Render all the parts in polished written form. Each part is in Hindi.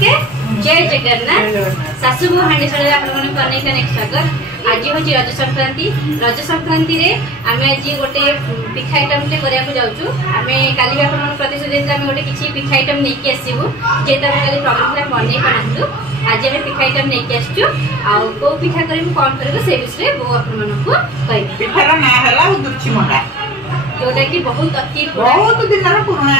नमस्ते जय जगन्नाथ सासु बो हांडी सळे आपण मन अनेक अनेक स्वागत। आज हूँ रज संक्रांति रे आमे आज गोटे पिठा आइटम टे करिया को जाउछु। आमे काली आपण प्रतिशोध देत आमे गोटे किछि पिठा आइटम नै के आसीबु जेता काली प्रॉब्लम ला बनै पनासु। आज आमे पिठा आइटम नै के आछछु आ को पिठा करिबु कोन करबु से विषय बो आपण मन को कहि। पिठार ना हला दुछि मंडा जोटा कि बहुत दिन पुराना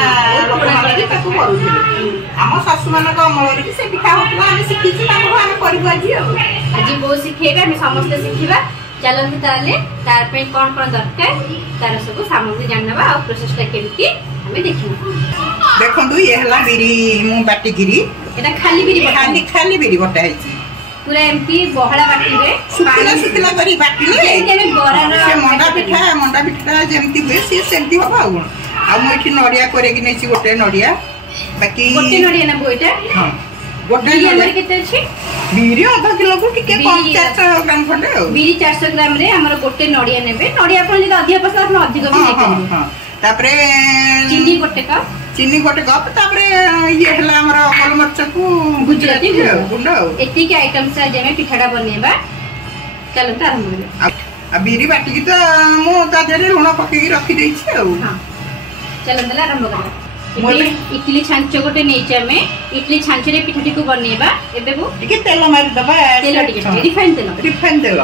लोक माने ताकू करूथिले। हम सासु मानक अमल रे से पिठा होतला हम सिखिछि ताकू हम करबु आज बो सिखेबे हम समस्त सिखिबा। चलंतु ताले तार पे कोन कोन दरकार तार सब सामग्री जानबा आ प्रोसेस टा केमती हमें देखिबा। देखंतु ये हला बिरी मु बाटी गिरी एटा खाली बिरी खाली बिरी बटा हैछि पूरा एमपी बहळा बाटीरे सुखला करी बाटीले जेमे बरार से मंडा पिठा जेमती हुए से सेमती होबा आ मु एठी नडिया करे कि नेछि गोटे नडिया बाकी गोटे नडिया ना बोइटा। हां गोटे नडिया केते अछि बिरी आधा किलो को टिके कम 400 ग्राम खंडे बिरी 400 ग्राम रे हमर गोटे नडिया नेबे। नडिया अपन जे अधिक पसंद अपन अधिक भी नै करिवे। हां तापरे चीनी गोटे कप तापरे ये हला हमर गोलमरच को गुजराती गुंड एती के आइटम से जेमे पिठाडा बनेबा। चलो त आरंभ करिया। आ बिरी बाटी की तो मु ता देरे लुण पके रखी देछि आ। हां चलो त आरंभ करिया। एबे इडली छांच गोटे नै छै हमें इडली छांच रे पिठाटी को बनेबा। एबे बो टिके तेल मारि दबा तेल टिके रिफाइन तेल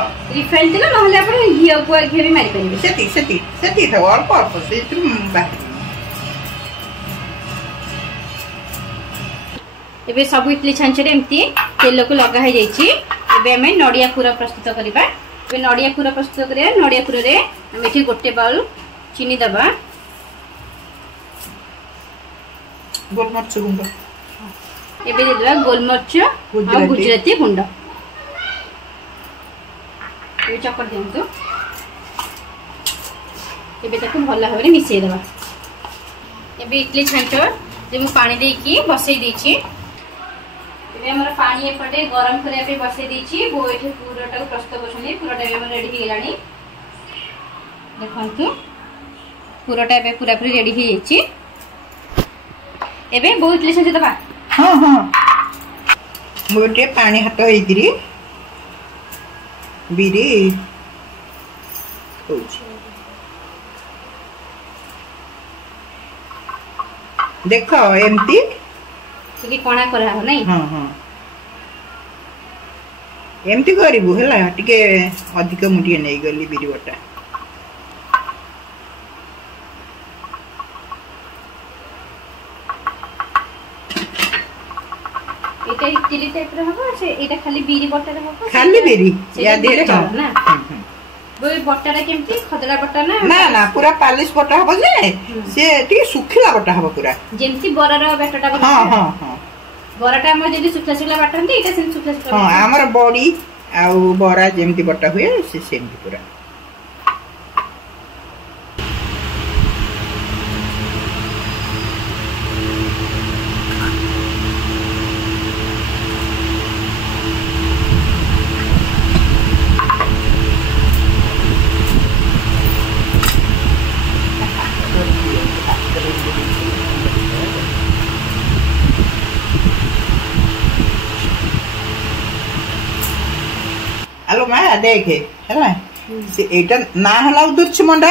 नहले आपण घियो को घियो भी मारि परिबे। सेती तो अल्प से बाटी एबे सब इडली छांच रे एमती तेल को लगा है जाईची। एबे हमें नडिया पूरा प्रस्तुत करिबा। एबे नडिया पूरा प्रस्तुत करिया। नडिया पूरा रे हम एठी गोटे बाउल चीनी दबा। गोलमरच गुंड एबे दे दबा गोलमरच आ गुजराती गुंड। एबे चक्कर दियंतु। एबे ताको भल्ला भाबरे मिसै दबा। एबे इडली छांच जे मु पानी दे की बसै दैछि। एबे हमर पानी एपटे गरम करे पे बसै दैछि। बो एठी पूराटा प्रस्तुत करछनी। पूराटा एबे रेडी हे गेलानी। देखंतु पूराटा एबे पूरा पूरी रेडी हे जाइछि। एबे बहुत इडली छांच दबा। हां मोटे पानी हाथ हेगिरी बिरी होछि। देखो एमती टिके कोना करा हो नै। हां एमती करिबु हला टिके अधिक मुटिए नै गली बिरी बटा। एटा इडली टाइप रे होबो से एटा खाली बिरी बटा रे होबो। खाली बिरी या देरे हो ना बो बटारा केमती खदरा बटा ना ना पूरा पालिश बटा हबो जे से टिके सुखिला बटा हबो पूरा जेमती बरार बटाटा बटा। हां बराटा हम जदी सुखला बाटंती एटा सेम सुखला। हां हमर बॉडी आ बरा जेमती बटा हुए से सेमती पूरा। आलो मा देखे हला से एटा ना हला उदुछ मंडा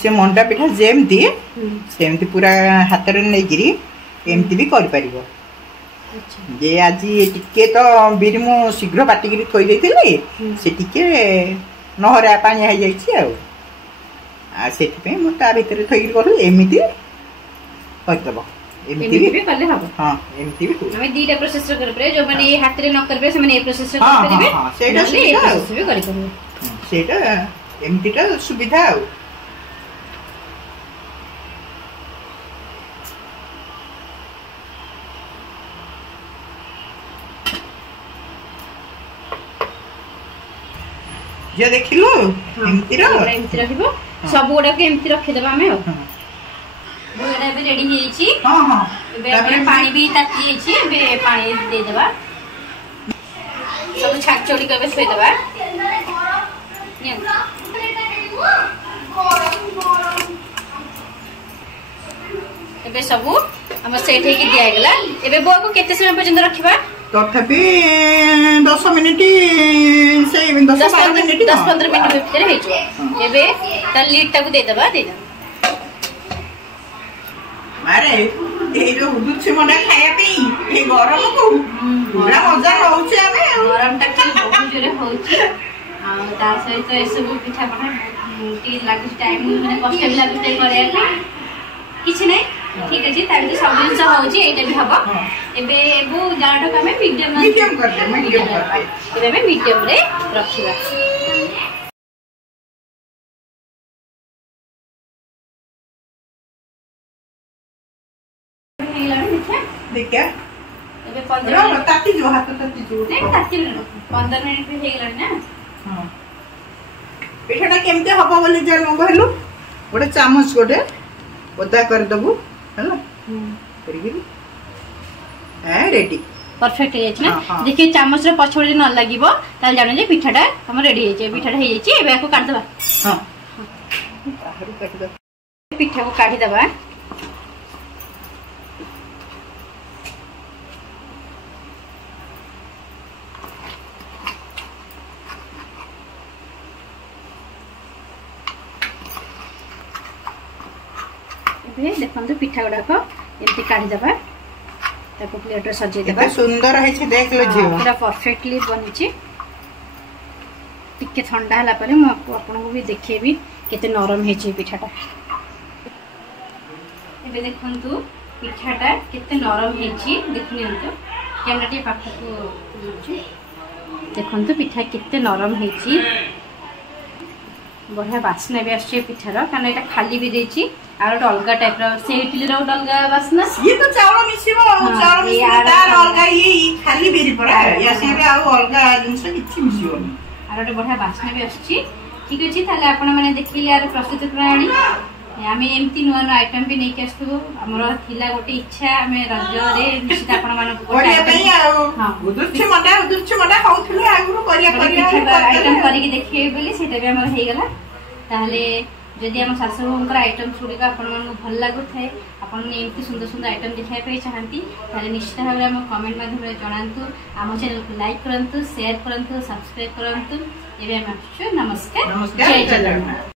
से मंडा पिठा जेमती सेमती पूरा हाथ रे नै गिरी एमती भी कर परिबो। अच्छा जे आज टिके तो बिरी मु शीघ्र बाटी गिरी थई देथिली से टिके नहरा पानी आ जाईछि आ सेति पे मु ता भीतर थई गिरी करली एमिति कर दबो। एमिति भी करले हबो। हां एमिति भी हमें दीटा प्रोसेस कर परे जो माने ये हाथ रे न करबे से माने ए प्रोसेस कर परिबे। हां सेटा प्रोसेस भी करि परिबे। सेटा एमितिटा सुविधा आ। जे देखिलो एमिति रखिबो सब गोडा के एमिति रखि देबा हमें। बोरा भी रेडी हे छी। हां एबे पानी भी ताती हे छी। एबे पानी दे देबा सब छाक चोड़ी के बेस पे देबा। एबे सब हम सेट होके दिया गला एबे बुआ को केते समय पर्यंत रखिबा तथापि 10 मिनिट से 10-15 मिनिट भीतर हो एबे त लीड टाको दे दबा मारे ए जो उदुछि मडा खाया पे ए गरम को पूरा मजा रहउछि आमे गरम टा बहुत जोरे होउछि आ तार सहित ए सब पिठा पठा टी लागु टाइम माने कष्ट भी लागु ते करे किछि नै ठीक अछि तार जे सब जिंस होउछि एटा भी हबो एबे एबो जाडो का में मीडियम कर दे एबे में मीडियम रे रखिबा देखा एबे 15 ताती जो हाथ ताती जो नहीं ताती 15 मिनिट भी हे गलानी ना हां पिठाटा केमते हबो बोली जल म कहलु गोटे चामच गोटे ओदा कर दबु हला करिगिरी है रेडी परफेक्ट है ना देखिए चामच रे पछोड़े न लागिबो ताल जानो जे पिठाटा हम रेडी हे जे पिठाटा हे जे एबे को काट दबा हां बाहर काट दबा पिठा को काटी दबा देखो पिठा गुड़ाक एमती काढ़ी दबा ताको प्लेट रे सजे दबा सुंदर है छे देख लो जीवा पूरा परफेक्टली बनी छी टिके ठंडा हला परे म आपन को भी देखेबी केते नरम हे छी पिठाटा एबे देखंतु पिठाटा केते नरम हे छी देखनियंतु कैमरा टी पाखा को देखंतु पिठा केते नरम हे छी बढ़िया बास्ना भी आछे पिठार कारण एटा खाली भी देछि आरो अलगा टाइप रो से इडली रो अलगा बास्ना ये तो चावल मिसिबो चावल मिसिबो तार अलगा ये खाली बेरी परा या से आ अलगा जिंस किछि मिसिबो आरो बढ़िया बास्ना भी आछी ठीक अछि ताले आपण माने देखि यार प्रस्तुत प्रणाली आमे एमती नुआ नुआ आइटम भी नहीं आसतु हमरो थिला गोटे इच्छा आमे रज रे निश्चित आपण माने कोरिया पई आ उदुछि मडा होउथले आगु कोरिया आइटम करी के देखिए बोली सेटा भी हमर हे गला ताले जदि हम सासु बोंकर आइटम छुड़ी का आपण मन भल लागु थाए आपण एमती सुंदर सुंदर आइटम दिखाई पे चाहंती ताले निश्चित भाव हम कमेंट माध्यम रे जणांतु आम चैनल को लाइक करंतु शेयर करंतु सब्सक्राइब करंतु एबे हम नमस्कार जय जगन्नाथ।